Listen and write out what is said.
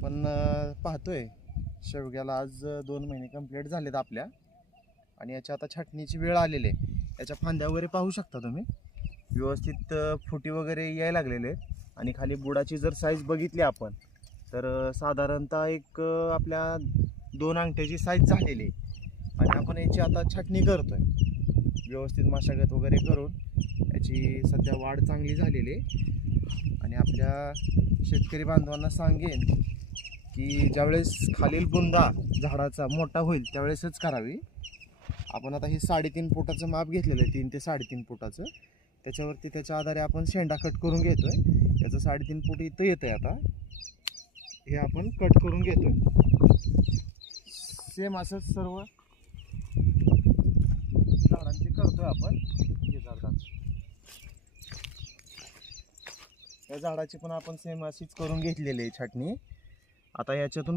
आपण पाहतोय शेवग्याला आज 2 महिने कंप्लीट झालेत आपल्या, आणि याच्या आता छाटणीची वेळ आलेली आहे. याच्या फांद्या वगैरे पाहू शकता तुम्ही, व्यवस्थित फुटी वगैरे यायला लागलेले आहेत. आणि खाली बुडाची जर साईज बघितली आपण तर साधारणतः एक आपल्या 2 अंगठ्याची साईज झालेली आहे. आणि आपण याची आता छाटणी करतोय व्यवस्थित मशागत वगैरे करून. याची सध्या वाढ चांगली झालेली आहे. आणि आपल्या शेतकरी बांधवांना सांगेन की ज्यावेळेस खालील बुंदा झाडाचा मोठा होईल त्यावेळेसच करावी. आपण आता हे 3.5 फुटाचं माप घेतलेलं आहे, 3 ते 3.5 फुटाचं. त्याच्यावरती त्याच्या आधारे आपण शेंडा कट करून घेतोय. याचं 3.5 फूट इथं येतं आहे. आता हे आपण कट करून घेतोय. सेम असंच सर्व झाडांची करतोय आपण. हे झाडाचं, या झाडाची पण आपण सेम अशीच करून घेतलेली आहे छाटणी. आता याच्यातून